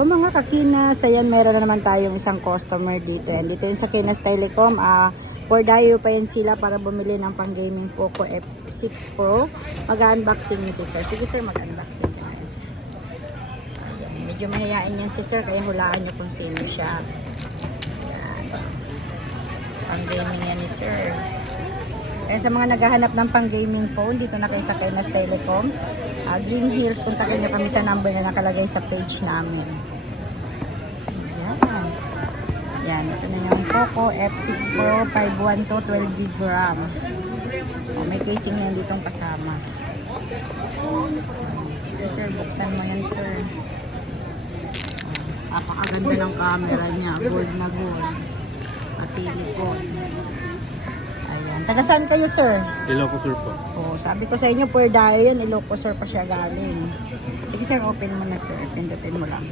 So mga kakinas, ayan meron na naman tayong isang customer dito. And dito yun sa Kinas Telecom, for dayo pa yan sila para bumili ng pang gaming Poco F6 Pro. Mag-unboxing ni si sir. Sige sir, mag-unboxing ka na. Ayan, medyo mahihain yan si sir, kaya hulaan nyo kung sino siya. Ayan. Pang gaming yan ni sir. Kaya sa mga naghahanap ng pang gaming phone, dito na kayo sa Kinas Telecom. Green Hills, kontakin nyo kami sa number na nakalagay sa page namin. Ayan. Ayan, ito na yung Poco F6 Pro 512 12GB RAM. O, may casing na yan ditong kasama. So, sir, buksan mo yan, sir. Napakaganda ng camera niya. Gold na gold. At silicone. Ayan. Taga saan kayo, sir? Ilocos Sur po. Oh, sabi ko sa inyo, per dayo yan, Ilocos Sur pa siya galing. Sige sir, open mo na sir. Pindutin mo lang.